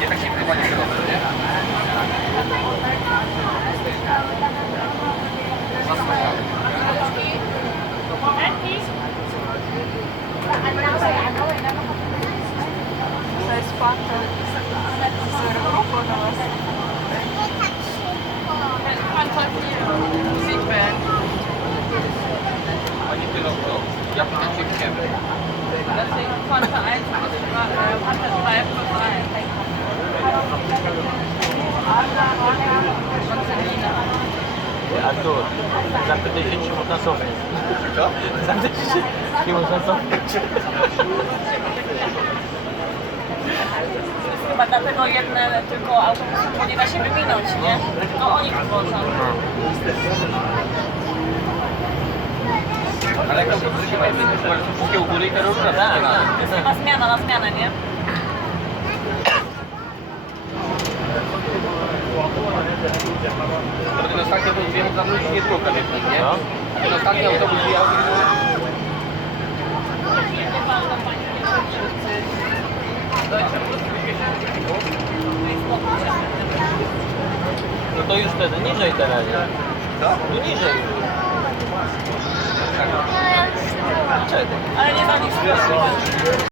Nie tak się chyba nie robi, nie? To jest fanta. Z roku na was. Fanta Zipper. Pani tyle kto? Ja pytam się gdzie? Deswegen Fanta 1 plus äh, Fanta 2 plus 1. Artur, zapytaj się, czy można cofnąć. Co? Się, czy można cofnąć. Chyba dlatego jedne tylko autobusy, bo nie da się wyminąć, nie? To oni wywożą. Wszystkie u góry i te różne Tak, chyba zmiana na zmianę, nie? To ten ostatni autobus jechał za mną i nie było kamiennik, nie? No. Ten ostatni autobus jechał No to już wtedy niżej teraz, nie? No niżej. Czego? Ale nie za nic.